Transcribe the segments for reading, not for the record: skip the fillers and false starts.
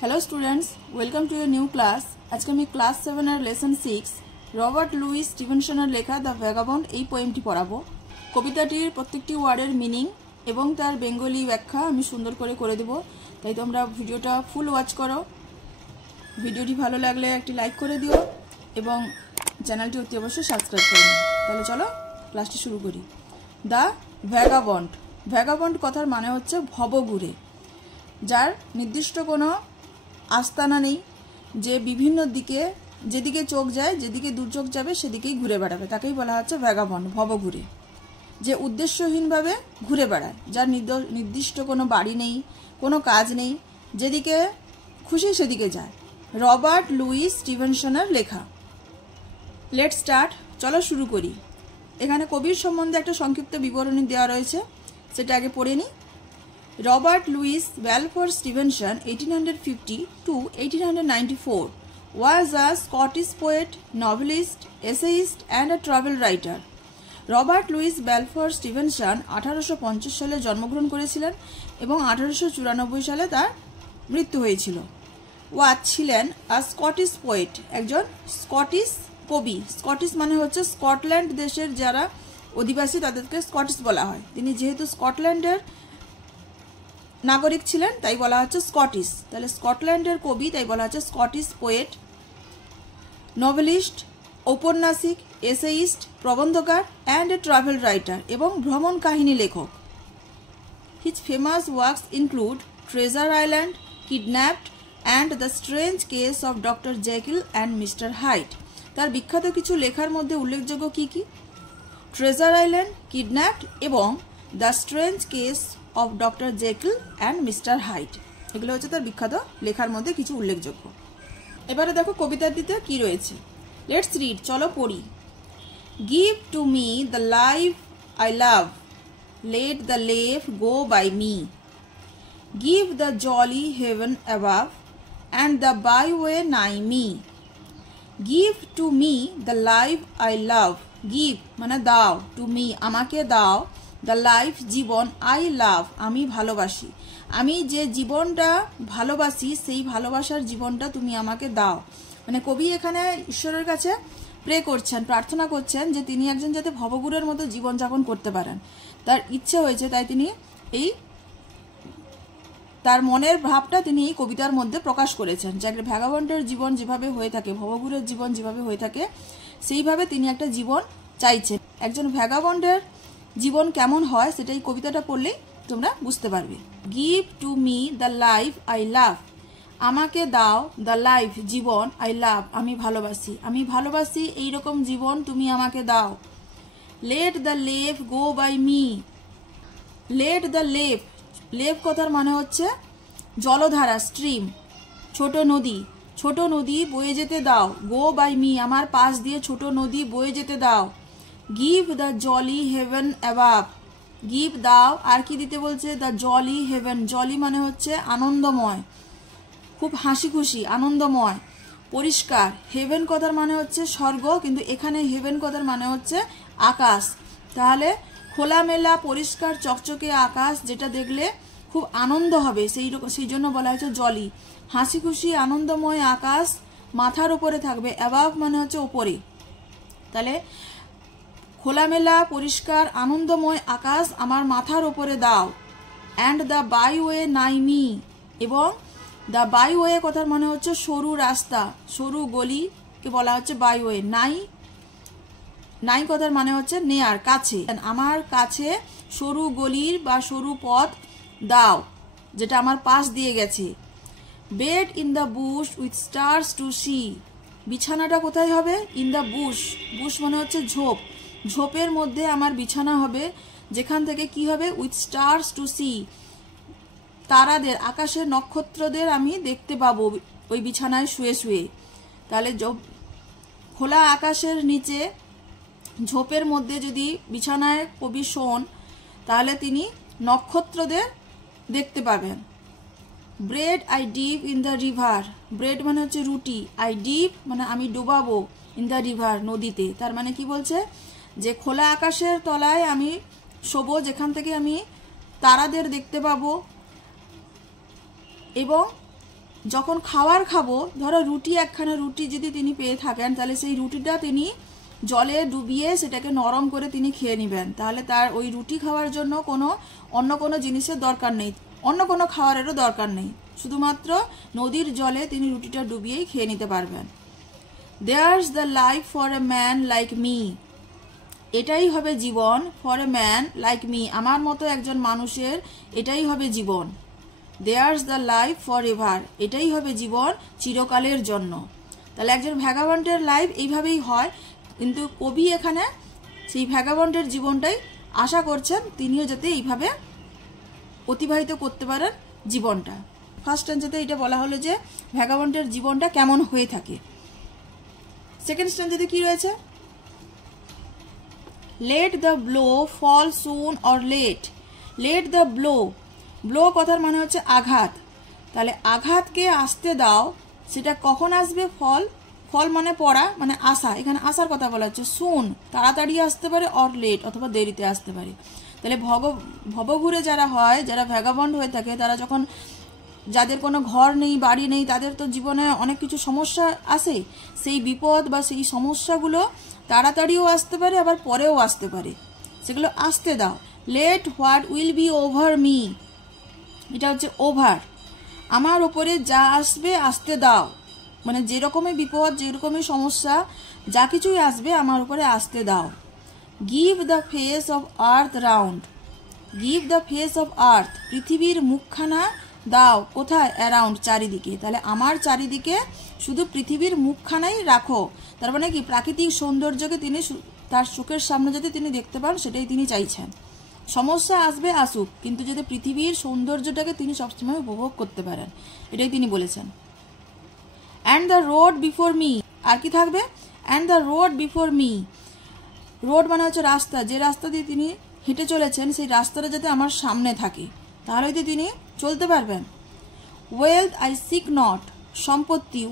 Hello students, welcome to your new class. आज के class 7 lesson 6 Robert Louis स्टिभेनसনের लेखा द ভ্যাগাবন্ড এই পোয়েমটি পড়াবো। কবিতাটির প্রত্যেকটি ওয়ার্ডের মিনিং এবং তার বেঙ্গলি ব্যাখ্যা আমি সুন্দর করে দেব, তাই তোমরা ভিডিওটা ফুল ওয়াচ করো। ভিডিওটি ভালো লাগলে একটি লাইক করে দিও এবং চ্যানেলটি অতি অবশ্যই সাবস্ক্রাইব করে নিও। তাহলে চলো ক্লাসটি শুরু করি। দ্য ভ্যাগাবন্ড, ভ্যাগাবন্ড কথার মানে হচ্ছে ভবঘুরে, যার নির্দিষ্ট কোনো আস্তানা নেই, যে বিভিন্ন দিকে যেদিকে চোখ যায়, যেদিকে দু চোখ যাবে সেদিকেই ঘুরে বেড়াবে, তাকেই বলা হচ্ছে ভ্যাগাবন্ড, ভবঘুরে। যে উদ্দেশ্যহীনভাবে ঘুরে বেড়ায়, যার নির্দিষ্ট কোনো বাড়ি নেই, কোনো কাজ নেই, যেদিকে খুশি সেদিকে যায়। রবার্ট লুইস স্টিভেনসনের লেখা। লেট স্টার্ট, চলো শুরু করি। এখানে কবির সম্বন্ধে একটা সংক্ষিপ্ত বিবরণী দেওয়া রয়েছে, সেটা আগে পড়ে নিই। Robert Louis Balfour Stevenson, 1850 to 1894, was a Scottish poet, novelist, essayist, and a travel writer. Robert Louis Balfour Stevenson 1850 সালে জন্মগ্রহণ করেছিলেন এবং 1894 সালে তার মৃত্যু হয়েছিল। ওয়াজ ছিলেন আ স্কটিশ পোয়েট, একজন স্কটিশ কবি। স্কটিশ মানে হচ্ছে স্কটল্যান্ড দেশের যারা অধিবাসী তাদেরকে স্কটিশ বলা হয়। তিনি যেহেতু স্কটল্যান্ডের নাগরিক ছিলেন তাই বলা হচ্ছে স্কটিশ। তাহলে স্কটল্যান্ডের কবি, তাই বলা হচ্ছে স্কটিশ পোয়েট, নভেলিস্ট, ঔপন্যাসিক, এসেইস্ট, প্রবন্ধকার অ্যান্ড এ ট্রাভেল রাইটার এবং ভ্রমণ কাহিনী লেখক। His famous works include Treasure Island, Kidnapped and the Strange Case of Doctor Jekyll and Mister Hyde. তার বিখ্যাত কিছু লেখার মধ্যে উল্লেখযোগ্য কি কি? ট্রেজার আইল্যান্ড, কিডন্যাপড এবং the Strange Case of Doctor Jekyll and Mister Hyde, এগুলো হচ্ছে তার বিখ্যাত লেখার মধ্যে কিছু উল্লেখযোগ্য। এবারে দেখো কবিতাটিতে কি রয়েছে। লেটস রিড, চলো পড়ি। Give to me the life I love, let the lave go by me, give the jolly heaven above and the byway nigh me, give to me the life I love, give মানে দাও, to me আমাকে দাও, the life জীবন, I love আমি ভালোবাসি, আমি যে জীবনটা ভালোবাসি সেই ভালোবাসার জীবনটা তুমি আমাকে দাও। মানে কবি এখানে ঈশ্বরের কাছে প্রে করছেন, প্রার্থনা করছেন যে তিনি একজন যাতে ভবঘুরের মতো জীবনযাপন করতে পারেন। তার ইচ্ছে হয়েছে, তাই তিনি এই তার মনের ভাবটা তিনি এই কবিতার মধ্যে প্রকাশ করেছেন। যে ভ্যাগাবন্ডের জীবন যেভাবে হয়ে থাকে, ভবঘুরের জীবন যেভাবে হয়ে থাকে, সেইভাবে তিনি একটা জীবন চাইছেন। একজন ভ্যাগাবন্ডের জীবন কেমন হয় সেটাই কবিতাটা পড়লেই তোমরা বুঝতে পারবে। Give to me the life I love, আমাকে দাও দ্য লাইফ জীবন, আই লাভ আমি ভালোবাসি, আমি ভালোবাসি এইরকম জীবন তুমি আমাকে দাও। Let the lave go by me, let the lave, lave কথার মানে হচ্ছে জলধারা, স্ট্রিম, ছোট নদী, ছোট নদী বয়ে যেতে দাও, গো বাই মি আমার পাশ দিয়ে ছোট নদী বয়ে যেতে দাও। Give the jolly heaven above, give দাও, আর কি দিতে বলছে? দ্য জলি হেভেন, জলি মানে হচ্ছে আনন্দময়, খুব হাসি খুশি, আনন্দময়, পরিষ্কার। হেভেন কথার মানে হচ্ছে স্বর্গ, কিন্তু এখানে হেভেন কথার মানে হচ্ছে আকাশ। তাহলে খোলামেলা পরিষ্কার চকচকে আকাশ, যেটা দেখলে খুব আনন্দ হবে, সেই জন্য বলা হয়েছে জলি, হাসি খুশি আনন্দময় আকাশ মাথার উপরে থাকবে। অ্যাবাভ মানে হচ্ছে ওপরে। তাহলে খোলামেলা পরিষ্কার আনন্দময় আকাশ আমার মাথার ওপরে দাও। And the byway nigh me, এবং দ্য বাই ওয়ে কথার মানে হচ্ছে সরু রাস্তা, সরু গলিকে বলা হচ্ছে বাই ওয়ে। নাই, নাই কথার মানে হচ্ছে নেয়ার, কাছে, আমার কাছে সরু গলির বা সরু পথ দাও যেটা আমার পাশ দিয়ে গেছে। Bed in the bush with stars to see, বিছানাটা কোথায় হবে? ইন দ্য বুশ, বুশ মানে হচ্ছে ঝোপ, ঝোপের মধ্যে আমার বিছানা হবে, যেখান থেকে কি হবে? উইথ স্টার্স টু সি, তারাদের, আকাশের নক্ষত্রদের আমি দেখতে পাবো ওই বিছানায় শুয়ে শুয়ে। তাহলে খোলা আকাশের নিচে ঝোপের মধ্যে যদি বিছানায় কবি শোন, তাহলে তিনি নক্ষত্রদের দেখতে পাবেন। Bread I deep in the river, bread মানে হচ্ছে রুটি, আই ডিপ মানে আমি ডুবাবো, ইন দ্য রিভার নদীতে। তার মানে কি বলছে? যে খোলা আকাশের তলায় আমি শোবো, যেখান থেকে আমি তারাদের দেখতে পাবো এবং যখন খাবার খাবো, ধরো রুটি, একখানা রুটি যদি তিনি পেয়ে থাকেন, তাহলে সেই রুটিটা তিনি জলে ডুবিয়ে সেটাকে নরম করে তিনি খেয়ে নেবেন। তাহলে তার ওই রুটি খাওয়ার জন্য অন্য কোনো জিনিসের দরকার নেই, অন্য কোনো খাবারেরও দরকার নেই, শুধুমাত্র নদীর জলে তিনি রুটিটা ডুবিয়েই খেয়ে নিতে পারবেন। There's the life for a man like me, এটাই হবে জীবন, for a man like me, আমার মতো একজন মানুষের এটাই হবে জীবন। There's the life for ever, এটাই হবে জীবন চিরকালের জন্য। তাহলে একজন ভ্যাগাবন্ডের লাইফ এইভাবেই হয়, কিন্তু কবি এখানে সেই ভ্যাগাবন্ডের জীবনটাই আশা করছেন তিনিও যাতে এইভাবে অতিবাহিত করতে পারেন জীবনটা। ফার্স্ট স্ট্যান্জাতে এটা বলা হলো যে ভ্যাগাবন্ডের জীবনটা কেমন হয়ে থাকে। সেকেন্ড স্ট্যান্জাতে কি রয়েছে? Let the blow fall soon or late. Let the blow, blow কথার মানে হচ্ছে আঘাত, তাহলে আঘাতকে আসতে দাও, সেটা কখন আসবে? ফল, ফল মানে পড়া, মানে আসা, এখানে আসার কথা বলা হচ্ছে। সুন তাড়াতাড়ি আসতে পারে, অর লেট অথবা দেরিতে আসতে পারে। তাহলে ভবঘুরে যারা হয়, যারা ভ্যাগাবন্ড হয়ে থাকে, তারা যখন, যাদের কোনো ঘর নেই, বাড়ি নেই, তাদের তো জীবনে অনেক কিছু সমস্যা আসে। সেই বিপদ বা সেই সমস্যাগুলো তাড়াতাড়িও আসতে পারে, আবার পরেও আসতে পারে, সেগুলো আসতে দাও। Let what will be over me, এটা হচ্ছে ওভার, আমার ওপরে যা আসবে আসতে দাও, মানে যেরকমই বিপদ, যেরকমই সমস্যা, যা কিছুই আসবে আমার উপরে আসতে দাও। Give the face of earth round, give the face of আর্থ, পৃথিবীর মুখখানা দাও, কোথায়? অ্যারাউন্ড, চারিদিকে। তাহলে আমার চারিদিকে শুধু পৃথিবীর মুখখানাই রাখো, তার মানে কি প্রাকৃতিক সৌন্দর্যকে তিনি তার চোখের সামনে যদি তিনি দেখতে পান, সেটাই তিনি চাইছেন। সমস্যা আসবে, আসুক, কিন্তু যদি পৃথিবীর সৌন্দর্যটাকে তিনি সবসময় উপভোগ করতে পারেন, এটাই তিনি বলেছেন। And the road before me, আর কি থাকবে? And the road before me, road মানে হচ্ছে রাস্তা, যে রাস্তা দিয়ে তিনি হেঁটে চলেছেন, সেই রাস্তাটা যাতে আমার সামনে থাকে, তাহলেই তো তিনি চলতে পারবেন। ওয়েলথ আই সিক নট, সম্পত্তি,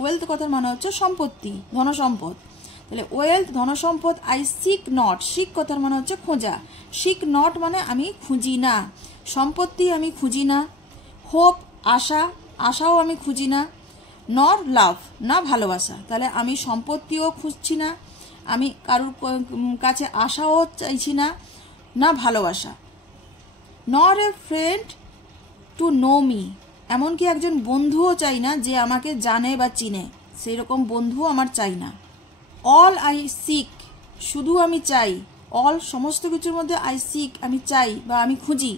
ওয়েলথ কথার মানে হচ্ছে সম্পত্তি, ধনসম্পদ। তাহলে ওয়েলথ ধনসম্পদ, আই সিক নট, সিক কথার মানে হচ্ছে খোঁজা, সিক নট মানে আমি খুঁজি না, সম্পত্তি আমি খুঁজি না। হোপ আশা, আশাও আমি খুঁজি না। নর লাভ, না ভালোবাসা, তাহলে আমি সম্পত্তিও খুঁজছি না, আমি কারুর কাছে আশাও চাইছি না, না ভালোবাসা। নর a friend to know me, এমনকি একজন বন্ধুও চাই না যে আমাকে জানে বা চিনে, সেই রকম বন্ধুও আমার চাই না। অল আই সিক, শুধু আমি চাই, অল সমস্ত কিছুর মধ্যে, আই সিক আমি চাই বা আমি খুঁজি,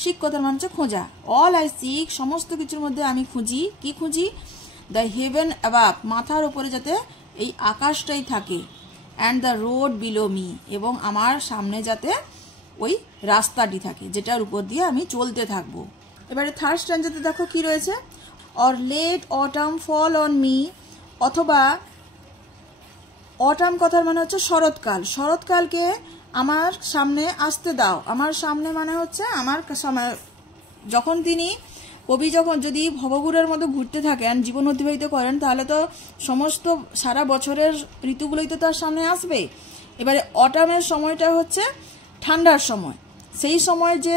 সিক কথার মানে হচ্ছে খোঁজা। অল আই সিক, সমস্ত কিছুর মধ্যে আমি খুঁজি, কি খুঁজি? দ্য হেভেন অ্যাবাভ, মাথার উপরে যাতে এই আকাশটাই থাকে। And the road below me, এবং আমার সামনে যাতে ওই রাস্তাটি থাকে, যেটার উপর দিয়ে আমি চলতে থাকবো। এবারে থার্ড স্ট্যান্জাতে দেখো কি রয়েছে? Or let autumn fall on me, অথবা অটাম কথার মানে হচ্ছে শরৎকাল, শরৎকালকে আমার সামনে আসতে দাও। আমার সামনে মানে হচ্ছে আমার সময়, যখন তিনি কবি যখন যদি ভবঘুরের মতো ঘুরতে থাকেন, জীবন অতিবাহিত করেন, তাহলে তো সমস্ত সারা বছরের ঋতুগুলোই তো তার সামনে আসবে। এবারে অটামের সময়টা হচ্ছে ঠান্ডার সময়, সেই সময় যে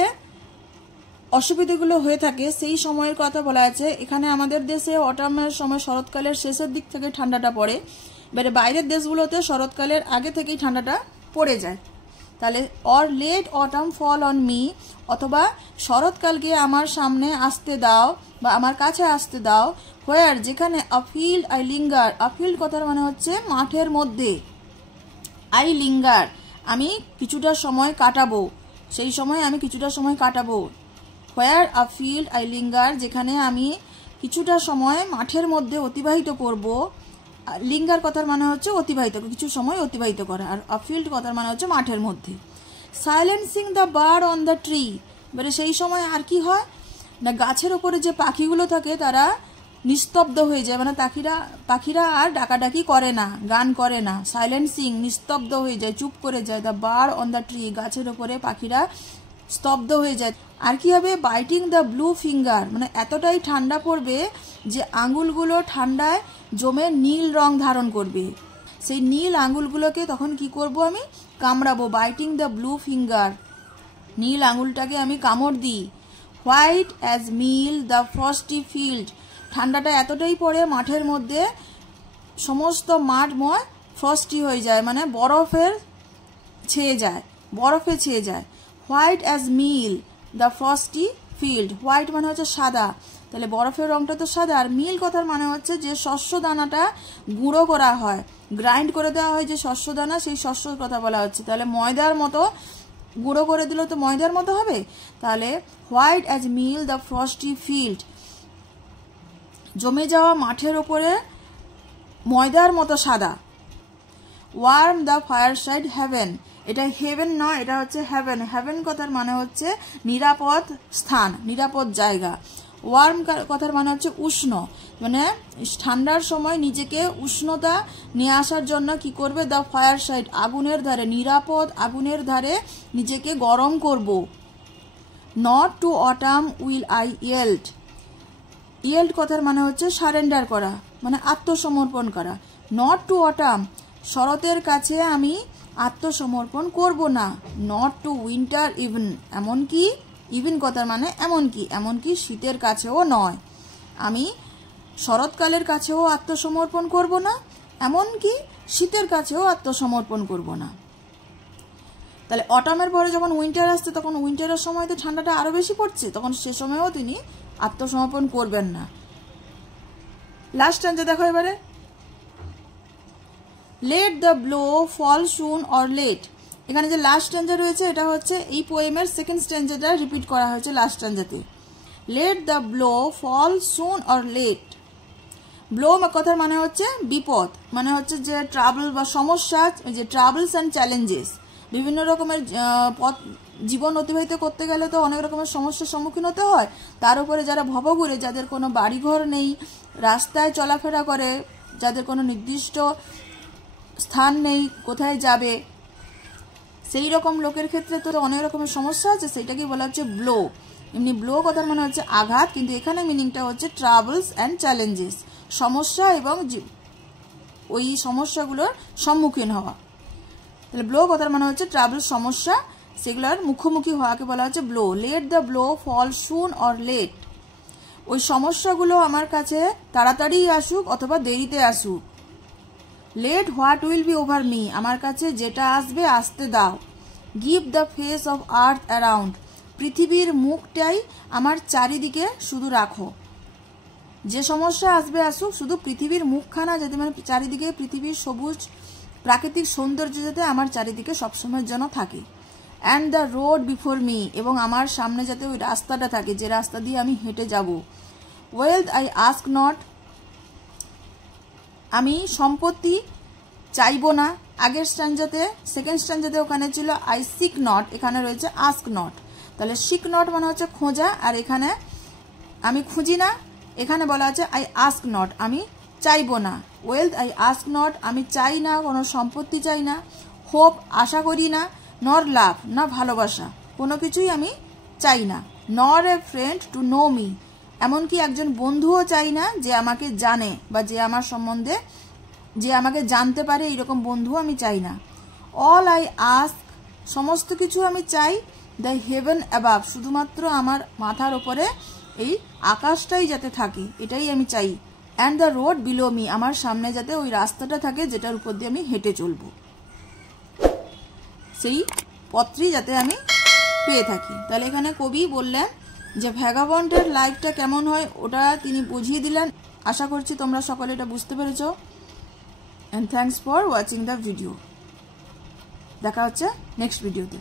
অসুবিধাগুলো হয়ে থাকে সেই সময়ের কথা বলা আছে এখানে। আমাদের দেশে অটামের সময় শরৎকালের শেষের দিক থেকে ঠান্ডাটা পড়ে, এবারে বাইরের দেশগুলোতে শরৎকালের আগে থেকেই ঠান্ডাটা পড়ে যায়। তাহলে or let autumn fall on me, অথবা শরৎকালকে আমার সামনে আসতে দাও বা আমার কাছে আসতে দাও। হোয়ার, যেখানে আফিল্ড আই লিঙ্গার, আফিল্ড কথার মানে হচ্ছে মাঠের মধ্যে, আই লিঙ্গার আমি কিছুটা সময় কাটাবো, সেই সময় আমি কিছুটা সময় কাটাবো। হোয়ার আফিল্ড আই লিঙ্গার, যেখানে আমি কিছুটা সময় মাঠের মধ্যে অতিবাহিত করব। লিঙ্গার কথার মানে হচ্ছে অতিবাহিত, কিছু সময় অতিবাহিত করা, আর আফিল্ড কথার মানে হচ্ছে মাঠের মধ্যে। Silencing the bird on the tree, এবারে সেই সময় আর কি হয় না, গাছের ওপরে যে পাখিগুলো থাকে তারা নিস্তব্ধ হয়ে যায়, মানে পাখিরা আর ডাকাডাকি করে না, গান করে না। সাইলেন্সিং নিস্তব্ধ হয়ে যায়, চুপ করে যায়। The bird on the tree, গাছের ওপরে পাখিরা স্তব্ধ হয়ে যায়। আর কি হবে? বাইটিং দ্য ব্লু ফিঙ্গার, মানে এতটাই ঠান্ডা পড়বে যে আঙুলগুলো ঠান্ডায় জমে নীল রং ধারণ করবে, সেই নীল আঙুলগুলোকে তখন কি করব আমি? কামড়াবো। বাইটিং দ্য ব্লু ফিঙ্গার, নীল আঙুলটাকে আমি কামড় দিই। White as meal the frosty field, ঠান্ডাটা এতটাই পড়ে মাঠের মধ্যে সমস্ত মাঠময় ফ্রস্টি হয়ে যায়, মানে বরফে ছেয়ে যায়। White as meal the frosty field. White মানে হচ্ছে সাদা, তাহলে বরফের রংটা তো সাদা। আর মিল কথার মানে হচ্ছে যে শস্য দানাটা গুঁড়ো করা হয়, গ্রাইন্ড করে দেওয়া হয় যে শস্য দানা, সেই শস্যর কথা বলা হচ্ছে। তাহলে ময়দার মতো গুঁড়ো করে দিলে তো ময়দার মতো হবে। তাহলে white as meal the frosty field, জমে যাওয়া মাঠের ওপরে ময়দার মতো সাদা। Warm the fireside haven, এটা হেভেন নয়, এটা হচ্ছে হেভেন। হেভেন কথার মানে হচ্ছে নিরাপদ স্থান, নিরাপদ জায়গা। ওয়ার্ম কথার মানে হচ্ছে উষ্ণ, মানে ঠান্ডার সময় নিজেকে উষ্ণতা নিয়ে আসার জন্য কি করবে? দ্য ফায়ার সাইড, আগুনের ধারে, নিরাপদ আগুনের ধারে নিজেকে গরম করব। Not to autumn will I yield. Yield কথার মানে হচ্ছে সারেন্ডার করা, মানে আত্মসমর্পণ করা। নট টু অটাম, শরতের কাছে আমি আত্মসমর্পণ করব না। নট টু উইন্টার ইভেন, এমনকি ইভেন কথার মানে এমনকি শীতের কাছেও নয়। আমি শরৎকালের কাছেও আত্মসমর্পণ করব না, এমনকি শীতের কাছেও আত্মসমর্পণ করব না। তাহলে অটামের পরে যখন উইন্টার আসছে, তখন উইন্টারের সময় তো ঠান্ডাটা আরো বেশি পড়ছে, তখন সে সময়েও তিনি আত্মসমর্পণ করবেন না। লাস্ট স্ট্যান্জা দেখো এবারে। Let the blow fall soon or late. এখানে যে লাস্ট স্ট্যান্জা রয়েছে এটা হচ্ছে এই পোয়েমের সেকেন্ড স্ট্যান্জাটা রিপিট করা হয়েছে লাস্ট স্ট্যান্জাতে। Let the blow fall soon or late. Blow কথার মানে হচ্ছে বিপদ, মানে হচ্ছে যে ট্রাবল বা সমস্যা, যে ট্রাভেলস অ্যান্ড চ্যালেঞ্জেস। বিভিন্ন রকমের জীবন অতিবাহিত করতে গেলে তো অনেক রকমের সমস্যার সম্মুখীন হতে হয়। তার উপরে যারা ভবঘুরে, যাদের কোনো বাড়িঘর নেই, রাস্তায় চলাফেরা করে, যাদের কোনো নির্দিষ্ট স্থান নেই কোথায় যাবে, সেই রকম লোকের ক্ষেত্রে তো অনেক রকমের সমস্যা আছে, সেইটাকে বলা হচ্ছে ব্লো। এমনি ব্লো কথার মানে হচ্ছে আঘাত, কিন্তু এখানে মিনিংটা হচ্ছে ট্রাভেলস অ্যান্ড চ্যালেঞ্জেস, সমস্যা এবং ওই সমস্যাগুলোর সম্মুখীন হওয়া। তাহলে ব্লো কথার মানে হচ্ছে ট্রাভেল, সমস্যা, সেগুলোর মুখোমুখি হওয়াকে বলা হচ্ছে blow. Let the blow fall soon or late. ওই সমস্যাগুলো আমার কাছে তাড়াতাড়ি আসুক অথবা দেরিতে আসুক। Let what will be over me. আমার কাছে যেটা আসবে আসতে দাও। Give the face of earth around. পৃথিবীর মুখটাই আমার চারিদিকে শুধু রাখো। যে সমস্যা আসবে আসুক, শুধু পৃথিবীর মুখখানা যাতে, মানে চারিদিকে পৃথিবীর সবুজ প্রাকৃতিক সৌন্দর্য যাতে আমার চারিদিকে সবসময়ের জন্য থাকে। And the road before me, এবং আমার সামনে যাতে ওই রাস্তাটা থাকে যে রাস্তা দিয়ে আমি হেঁটে যাব। Wealth I ask not. আমি সম্পত্তি চাইব না। আগের স্ট্যান্জাতে, সেকেন্ড স্ট্যান্জাতে ওখানে ছিল আই সিক নট, এখানে রয়েছে আস্ক নট। তাহলে সিক নট মানে হচ্ছে খোঁজা, আর এখানে আমি খুঁজি না, এখানে বলা আছে আই আস্ক নট, আমি চাইব না। ওয়েলথ আই আস্ক নট, আমি চাই না, কোনো সম্পত্তি চাই না। হোপ, আশা করি না। নর লাভ, না ভালোবাসা, কোনো কিছুই আমি চাই না। নর a friend to know me, এমনকি একজন বন্ধুও চাই না যে আমাকে জানে, বা যে আমার সম্বন্ধে, যে আমাকে জানতে পারে, এইরকম বন্ধু আমি চাই না। অল আই আস্ক, সমস্ত কিছু আমি চাই। দ্য হেভেন অ্যাবাভ, শুধুমাত্র আমার মাথার ওপরে এই আকাশটাই যাতে থাকে, এটাই আমি চাই। And the road below me, আমার সামনে যাতে ওই রাস্তাটা থাকে যেটার উপর দিয়ে আমি হেঁটে চলবো, সেই পথটি যাতে আমি পেয়ে থাকি। তাহলে এখানে কবি বললেন যে ভ্যাগাবন্ডের লাইফটা কেমন হয় ওটা তিনি বুঝিয়ে দিলেন। আশা করছি তোমরা সকলে এটা বুঝতে পেরেছো। And thanks for watching the video. দেখা হচ্ছে নেক্সট ভিডিওতে।